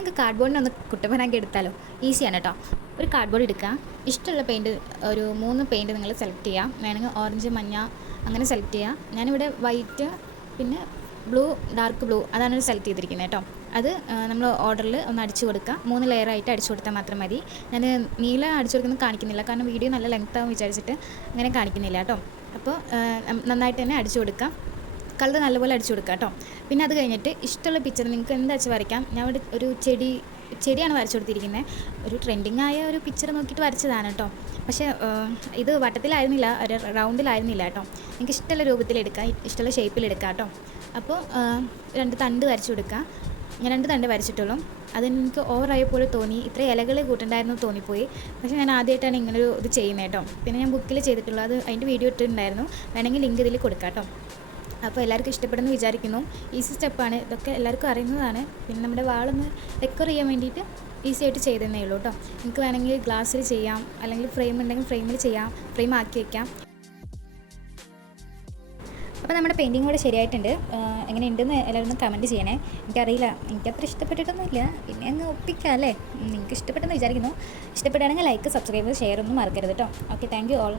നമുക്ക് കാർഡ്ബോർഡിനെ ഒന്ന് കുട്ടപ്പനാക്കി എടുത്താലോ? ഈസിയാണ് കേട്ടോ. ഒരു കാർഡ്ബോർഡ് എടുക്കുക, ഇഷ്ടമുള്ള പെയിൻറ്റ് ഒരു 3 പെയിൻറ്റ് നിങ്ങൾ സെലക്ട് ചെയ്യുക. വേണമെങ്കിൽ ഓറഞ്ച്, മഞ്ഞ അങ്ങനെ സെലക്ട് ചെയ്യുക. ഞാനിവിടെ വൈറ്റ് പിന്നെ ബ്ലൂ, ഡാർക്ക് ബ്ലൂ അതാണ് സെലക്ട് ചെയ്തിരിക്കുന്നത് കേട്ടോ. അത് നമ്മൾ ഓർഡറിൽ ഒന്ന് അടിച്ചു കൊടുക്കുക. 3 ലെയറായിട്ട് അടിച്ചു കൊടുത്താൽ മാത്രം മതി. ഞാൻ നീല അടിച്ചു കൊടുക്കുന്നത് കാണിക്കുന്നില്ല, കാരണം വീഡിയോ നല്ല ലെങ്ത് ആവും വിചാരിച്ചിട്ട് അങ്ങനെ കാണിക്കുന്നില്ല കേട്ടോ. അപ്പോൾ നന്നായിട്ട് തന്നെ അടിച്ചു കൊടുക്കാം. കളർ നല്ലപോലെ അടിച്ചു കൊടുക്കുക കേട്ടോ. പിന്നെ അത് കഴിഞ്ഞിട്ട് ഇഷ്ടമുള്ള പിക്ചർ നിങ്ങൾക്ക് എന്താ വെച്ച് വരയ്ക്കാം. ഞാൻ ഇവിടെ ഒരു ചെടിയാണ് വരച്ചു കൊടുത്തിരിക്കുന്നത്. ഒരു ട്രെൻഡിങ് ആയ ഒരു പിക്ചർ നോക്കിയിട്ട് വരച്ചതാണ് കേട്ടോ. പക്ഷേ ഇത് വട്ടത്തിലായിരുന്നില്ല, ഒരു റൗണ്ടിലായിരുന്നില്ല കേട്ടോ. എനിക്ക് ഇഷ്ടമുള്ള രൂപത്തിലെടുക്കാം, ഇഷ്ടമുള്ള ഷേപ്പിലെടുക്കാം കേട്ടോ. അപ്പോൾ 2 തണ്ട് വരച്ചു കൊടുക്കുക. ഞാൻ 2 തണ്ട് വരച്ചിട്ടുള്ളൂ. അതെനിക്ക് ഓവറായ പോലെ തോന്നി, ഇത്ര ഇലകൾ കൂട്ടുണ്ടായിരുന്നു തോന്നിപ്പോയി. പക്ഷേ ഞാൻ ആദ്യമായിട്ടാണ് ഇങ്ങനൊരു ഇത് ചെയ്യുന്നത് കേട്ടോ. പിന്നെ ഞാൻ ബുക്കിൽ ചെയ്തിട്ടുള്ളൂ, അത് അതിൻ്റെ വീഡിയോ ഇട്ടിട്ടുണ്ടായിരുന്നു. വേണമെങ്കിൽ ലിങ്ക് ഇതിൽ കൊടുക്കാം കേട്ടോ. അപ്പോൾ എല്ലാവർക്കും ഇഷ്ടപ്പെടുന്നു വിചാരിക്കുന്നു. ഈസി സ്റ്റെപ്പാണ്, ഇതൊക്കെ എല്ലാവർക്കും അറിയുന്നതാണ്. പിന്നെ നമ്മുടെ വാളൊന്ന് ഡെക്കോർ ചെയ്യാൻ വേണ്ടിയിട്ട് ഈസി ആയിട്ട് ചെയ്തതന്നേ ഉള്ളൂ കേട്ടോ. നിങ്ങൾക്ക് വേണമെങ്കിൽ ഗ്ലാസ്സിൽ ചെയ്യാം, അല്ലെങ്കിൽ ഫ്രെയിം ഉണ്ടെങ്കിൽ ഫ്രെയിമിൽ ചെയ്യാം, ഫ്രെയിം ആക്കി വയ്ക്കാം. അപ്പോൾ നമ്മുടെ പെയിൻറ്റിങ് കൂടെ ശരിയായിട്ടുണ്ട്. എങ്ങനെയുണ്ടെന്ന് എല്ലാവരും കമൻറ്റ് ചെയ്യണേ. എനിക്കറിയില്ല, എനിക്കത്ര ഇഷ്ടപ്പെട്ടിട്ടൊന്നുമില്ല, പിന്നെ അങ്ങ് ഒപ്പിക്കാം അല്ലേ. നിങ്ങൾക്ക് ഇഷ്ടപ്പെട്ടെന്ന് വിചാരിക്കുന്നു. ഇഷ്ടപ്പെടുകയാണെങ്കിൽ ലൈക്ക്, സബ്സ്ക്രൈബ്, ഷെയർ ഒന്നും മറക്കരുത് കേട്ടോ. Okay, thank you all.